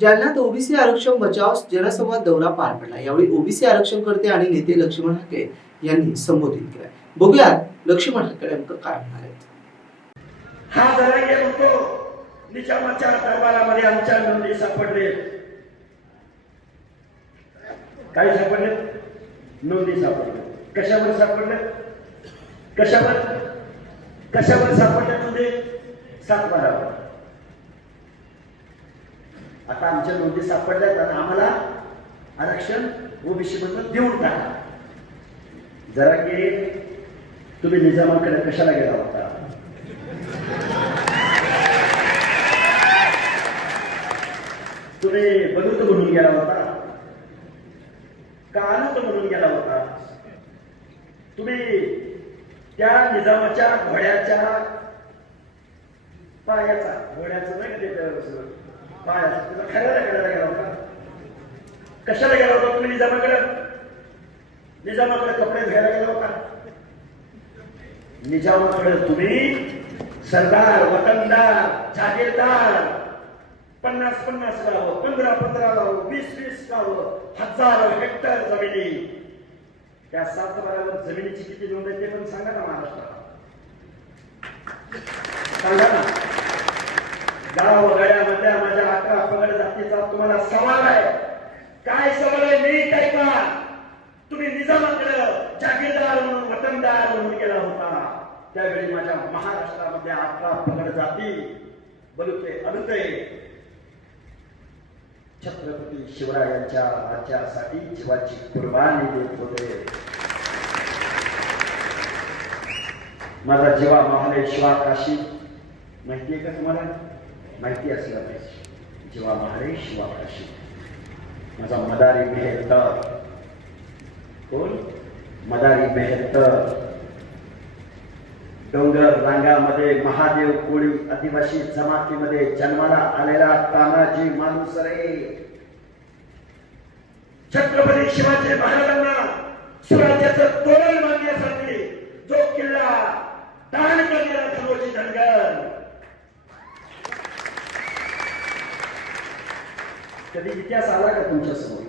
जालन्यात ओबीसी आरक्षण बचाव जनसंवाद दौरा पार पडला. यावेळी ओबीसी आरक्षण करते आणि नेते लक्ष्मण हाके यांनी संबोधित केलं. बघूयात लक्ष्मण हाके नेमकं काय म्हणाले हा जरांगे म्हणतो निजामाच्या दरबारामध्ये आमच्या नोंदी सापडले. काय सापडले? नोंदी सापडले. कशावर सापडले? कशावर? कशावर सापडले तुझे सात बारावर आता आमच्या नोंदी सापडल्या तर आम्हाला आरक्षण ओबीसी मधून देऊन टाका. जरा की तुम्ही निजामाकडे कशाला गेला होता? तुम्ही बलूत म्हणून गेला होता? कानूत म्हणून गेला होता? तुम्ही त्या निजामाच्या घोड्याच्या पायाचा घोड्याचं नाही का ते त्या- खऱ्याला खेळायला गेला होता. कशाला गेला होता? तुम्ही निजामाकडे? निजामाकडे कपडे घ्यायला गेला होता. निजामाकडे तुम्ही सरदार वतनदार जागीरदार पन्नास पन्नास गाव पंधरा पंधरा गाव वीस वीस गाव हजार हेक्टर जमिनी. त्या सात बारावर जमिनीची किती नोंद आहे ते पण सांगा ना महाराष्ट्राला. सांगा ना. गाव गड्यामधल्या जातीचा तुम्हाला सवाल आहे. काय सवाल आहे नीट ऐका तुम्ही निजामाकडे जागीरदार म्हणून वतनदार म्हणून गेला होता. त्यावेळी माझ्या महाराष्ट्रामध्ये अठरा पगड जाती. बलुते अनुते छत्रपती शिवरायांच्या राज्यासाठी जीवाची कुर्बानी देत होते. माझा जीवा महालेश्वर काशी. माहितीये का तुम्हाला? माहिती असलं पाहिजे जीवा महालेश्वा काशी माझा मदारी मेहरत कोण? मदारी मेहरत डोंगर रांगामध्ये महादेव कोळी आदिवासी जमातीमध्ये जन्माला आलेला तानाजी माणूस रे छत्रपती शिवाजी महाराजांना स्वराज्याचं तोरण बांधण्यासाठी जो किल्ला दान करणारा खरोजी धनगर. कधी इतिहास आला का तुमच्यासमोर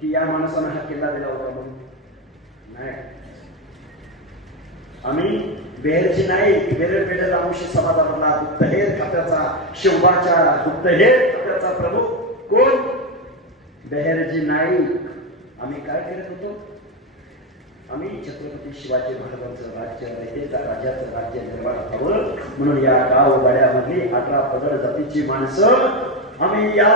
की या माणसानं हा किल्ला दिला होता म्हणून? नाही. आम्ही बेहरची नाही बेरळ पेढे रामोशी समाजामधला गुप्तहेर खात्याचा शिवबाच्या गुप्तहेर खात्याचा प्रमुख कोण? बेहरजी नाईक. आम्ही काय करत होतो? आम्ही छत्रपती शिवाजी महाराजांचं राज्य रयतेचा राजाचं राज्य निर्माण व्हावं म्हणून या गाव गाड्यामधली अठरा पदर जातीची माणसं आम्ही या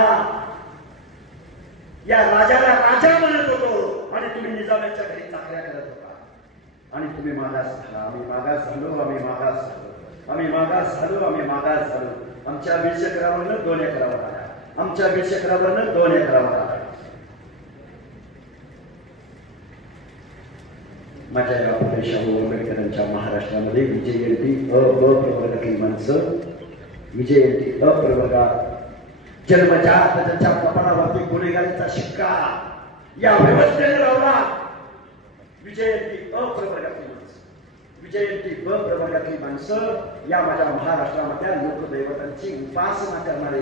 या राजाला राजा म्हणत होतो. आणि तुम्ही निजामाच्या घरी चाकऱ्या करत होता. आणि तुम्ही मागास झाला. आम्ही मागास झालो आम्ही मागास झालो. आम्ही मागास झालो आम्ही मागास झालो. आमच्या वीस एकरावरनं दोन एकरावर आला आमच्या वीस एकरावरनं दोन एकरावर आला माझ्या या शाहू आंबेडकरांच्या महाराष्ट्रामध्ये विजयंती अ ब माणसं विजयंती अ प्रवर्गात जन्मजात त्याच्या कपाळावर गुन्हेगारीचा या व्यवस्थेने लावला. विजयंती अ प्रभागातली माणसं. विजयंती ब प्रभागातली माणसं. या माझ्या महाराष्ट्रामधल्या लोकदैवतांची उपासना करणारे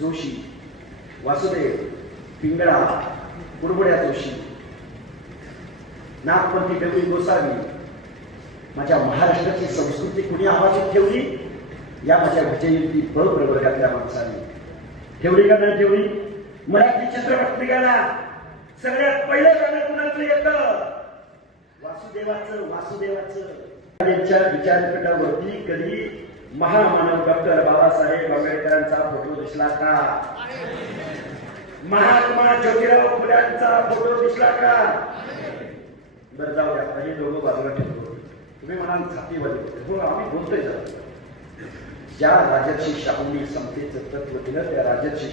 जोशी. वासुदेव पिंगळा कुरबड्या जोशी. नागपंथी देवी गोसावी. माझ्या महाराष्ट्राची संस्कृती कुणी आवाजात ठेवली? या माझ्या विजयंती ब प्रवर्गातल्या माणसाने. ठेवली का नाही ठेवली? मराठी चित्रपट निघाला सगळ्यात पहिलं गाणं कुणाचं येत? वासुदेवाचं वासुदेवाचं. त्यांच्या विचारपीठावरती कधी महामानव डॉक्टर बाबासाहेब आंबेडकरांचा फोटो दिसला का? महात्मा ज्योतिराव फुल्यांचा फोटो दिसला का? बरं जाऊ द्या हे दोघं बाजूला ठेवतो. तुम्ही म्हणाल छाती वाजवते हो आम्ही बोलतोय जाऊ ज्या राजर्षी शाहूंनी समतेचं तत्व दिलं त्या राजर्षी